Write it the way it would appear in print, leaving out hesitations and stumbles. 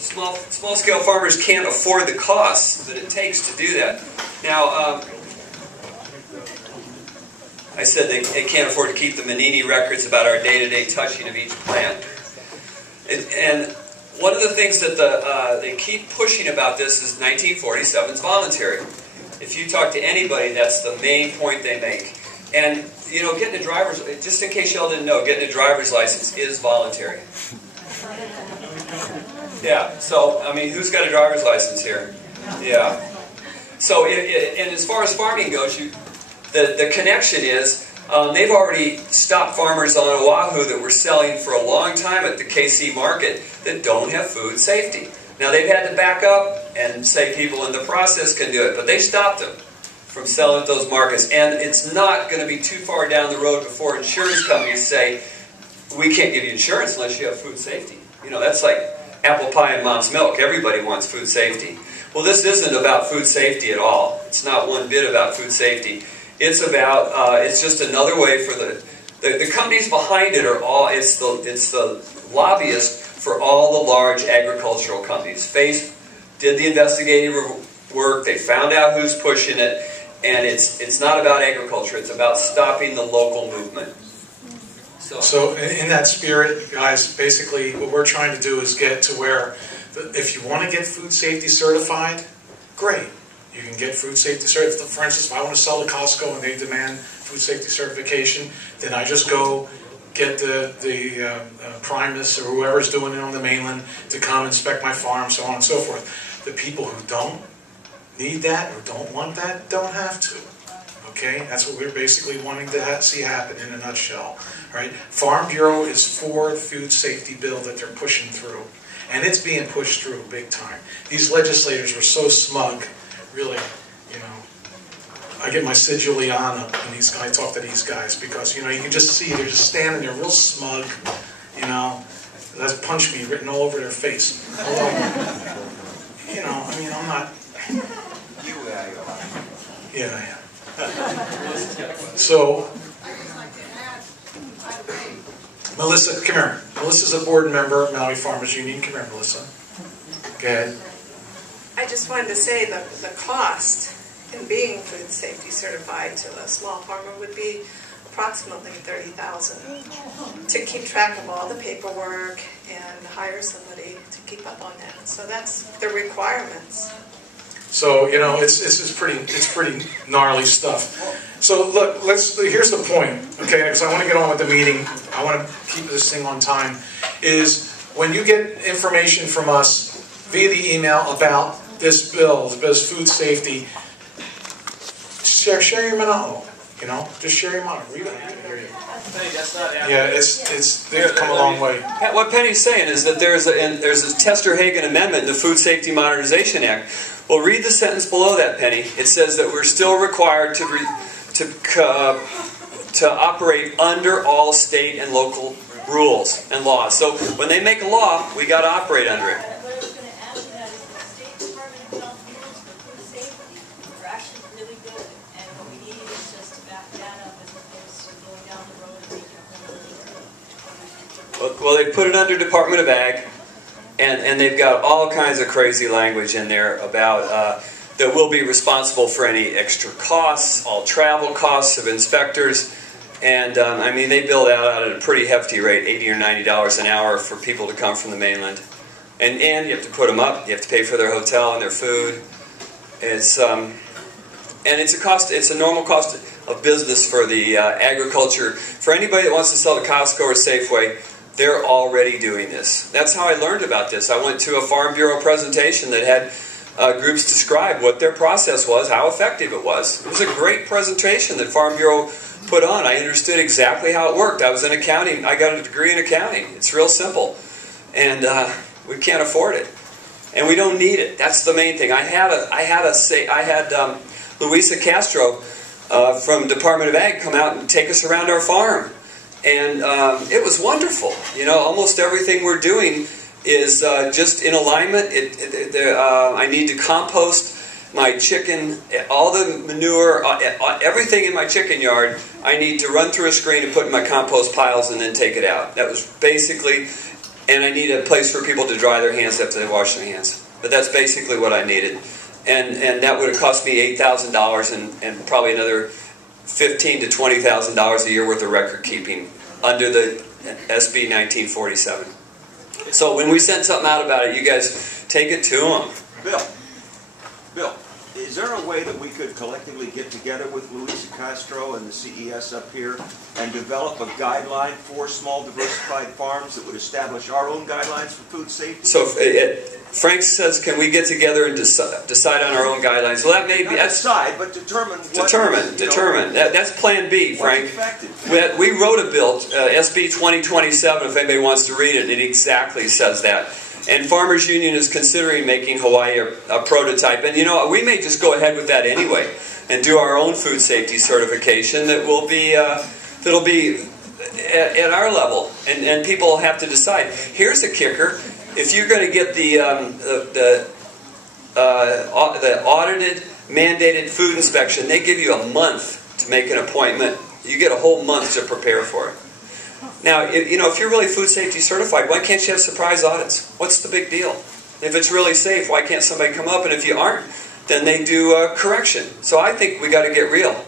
Small-scale farmers can't afford the costs that it takes to do that. Now, I said they can't afford to keep the Manini records about our day-to-day touching of each plant. And one of the things that they keep pushing about this is 1947 is voluntary. If you talk to anybody, that's the main point they make. And, you know, getting a driver's, just in case y'all didn't know, getting a driver's license is voluntary. Yeah, so, I mean, who's got a driver's license here? Yeah. So, and as far as farming goes, the connection is, they've already stopped farmers on Oahu that were selling for a long time at the KC market that don't have food safety. Now, they've had to back up and say people in the process can do it, but they stopped them from selling at those markets. And it's not going to be too far down the road before insurance companies say, we can't give you insurance unless you have food safety. You know, that's like apple pie and mom's milk. Everybody wants food safety. Well, this isn't about food safety at all. It's not one bit about food safety. It's about, it's just another way for the companies behind it are all, it's the lobbyists for all the large agricultural companies. FACE did the investigative work, they found out who's pushing it, and it's not about agriculture, it's about stopping the local movement. So in that spirit, guys, basically what we're trying to do is get to where, if you want to get food safety certified, great. You can get food safety certified. For instance, if I want to sell to Costco and they demand food safety certification, then I just go get the Primus or whoever's doing it on the mainland to come inspect my farm, so on and so forth. The people who don't need that or don't want that don't have to. Okay, that's what we're basically wanting to see happen in a nutshell. Right? Farm Bureau is for the food safety bill that they're pushing through, and it's being pushed through big time. These legislators were so smug. Really, you know, I get my Sid Juliana when I talk to these guys because, you know, you can just see they're just standing there real smug, you know, that's punch me written all over their face. You know, I mean, I'm not... Yeah, I am. So, Melissa, come here. Melissa's a board member of Maui Farmers Union. Come here, Melissa. Go ahead. I just wanted to say that the cost in being food safety certified to a small farmer would be approximately $30,000 to keep track of all the paperwork and hire somebody to keep up on that. So that's the requirements. So, you know, it's pretty gnarly stuff. So look, here's the point, okay? Because I want to get on with the meeting. I want to keep this thing on time. Is when you get information from us via the email about this bill, this food safety, share your monologue, you know? Just share your monologue. Read it. Yeah, they've come a long way. What Penny's saying is that there's a Tester-Hagen amendment in the Food Safety Modernization Act. Well, read the sentence below that, Penny. It says that we're still required to operate under all state and local rules and laws. So when they make a law, we got to operate under it. Well, they put it under Department of Ag, and they've got all kinds of crazy language in there about that we'll be responsible for any extra costs, all travel costs of inspectors, and I mean they bill out at a pretty hefty rate, $80 or $90 an hour for people to come from the mainland, and you have to put them up, you have to pay for their hotel and their food. It's it's a normal cost of business for the agriculture. For anybody that wants to sell to Costco or Safeway, they're already doing this. That's how I learned about this. I went to a Farm Bureau presentation that had groups describe what their process was, how effective it was. It was a great presentation that Farm Bureau put on. I understood exactly how it worked. I was in accounting. I got a degree in accounting. It's real simple. And we can't afford it. And we don't need it. That's the main thing. I had Luisa Castro from Department of Ag come out and take us around our farm. And it was wonderful. You know, almost everything we're doing is just in alignment. I need to compost my chicken, all the manure, everything in my chicken yard, I need to run through a screen and put in my compost piles and then take it out. That was basically, and I need a place for people to dry their hands after they wash their hands. But that's basically what I needed. And that would have cost me $8,000 and probably another $15,000 to $20,000 a year worth of record keeping under the SB 1947. So when we send something out about it, you guys take it to them. Bill, is there a way that we could collectively get together with Luis Castro and the CES up here and develop a guideline for small diversified farms that would establish our own guidelines for food safety? So Frank says, can we get together and decide on our own guidelines? Well, that may be... Not decide, but determine what... Determine. That's Plan B, Frank. We wrote a bill, SB 2027, if anybody wants to read it. It exactly says that. And Farmers Union is considering making Hawaii a prototype. And you know, we may just go ahead with that anyway and do our own food safety certification that will be that'll be at our level, and people will have to decide. Here's the kicker: if you're going to get the audited, mandated food inspection, they give you a month to make an appointment. You get a whole month to prepare for it. Now, if you're really food safety certified, why can't you have surprise audits? What's the big deal? If it's really safe, why can't somebody come up? And if you aren't, then they do correction. So I think we got to get real.